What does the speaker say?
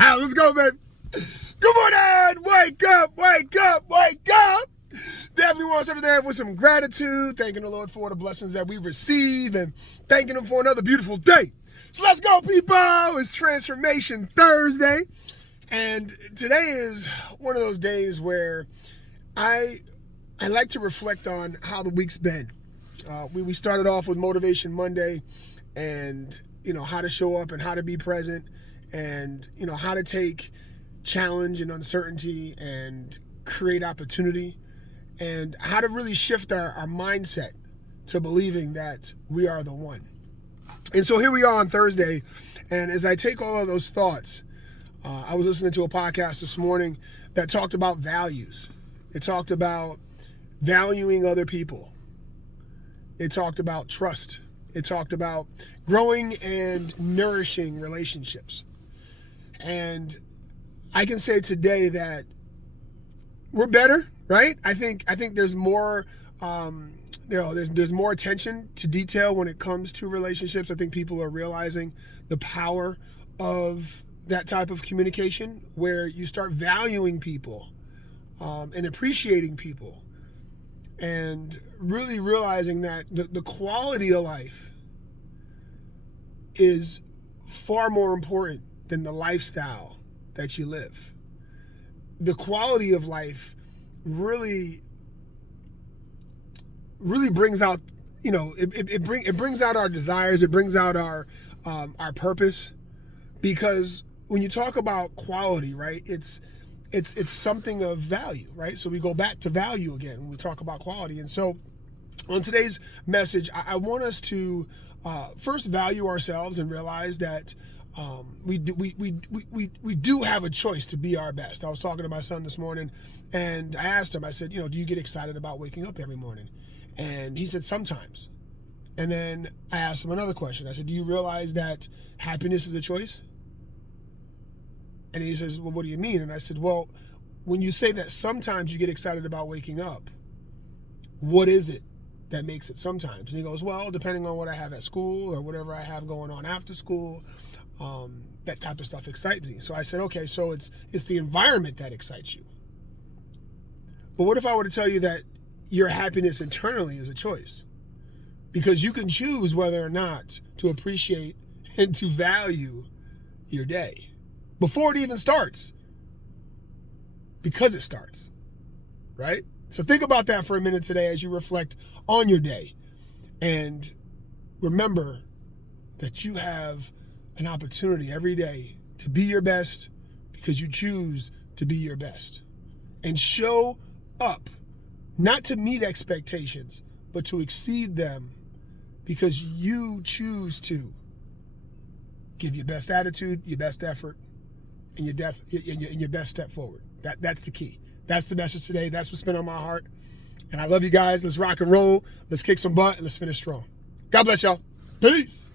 Let's go, baby. Good morning. Wake up, wake up, wake up. Definitely want to start today with some gratitude, thanking the Lord for the blessings that we receive and thanking Him for another beautiful day. So let's go, people. It's Transformation Thursday. And today is one of those days where I like to reflect on how the week's been. We started off with Motivation Monday and, how to show up and how to be present and, how to take challenge and uncertainty and create opportunity and how to really shift our mindset to believing that we are the one. And so here we are on Thursday. And as I take all of those thoughts, I was listening to a podcast this morning that talked about values. It talked about valuing other people. It talked about trust. It talked about growing and nourishing relationships. And I can say today that we're better, right? I think there's more, there's more attention to detail when it comes to relationships. I think people are realizing the power of that type of communication where you start valuing people and appreciating people and really realizing that the quality of life is far more important than the lifestyle that you live. The quality of life really brings out, it brings out our desires. It brings out our purpose, because when you talk about quality, right, it's something of value, right? So we go back to value again when we talk about quality. And so on today's message, I want us to first value ourselves and realize that we do have a choice to be our best. I was talking to my son this morning and I asked him, I said, do you get excited about waking up every morning? And he said, sometimes. And then I asked him another question. I said, do you realize that happiness is a choice? And he says, well, what do you mean? And I said, well, when you say that sometimes you get excited about waking up, what is it that makes it sometimes? And he goes, well, depending on what I have at school or whatever I have going on after school, that type of stuff excites me. So I said, okay, so it's the environment that excites you. But what if I were to tell you that your happiness internally is a choice? Because you can choose whether or not to appreciate and to value your day before it even starts, because it starts, right? So think about that for a minute today as you reflect on your day. And remember that you have an opportunity every day to be your best because you choose to be your best. And show up, not to meet expectations, but to exceed them because you choose to give your best attitude, your best effort, and your best step forward. That's the key. That's the message today. That's what's been on my heart. And I love you guys. Let's rock and roll. Let's kick some butt and let's finish strong. God bless y'all. Peace.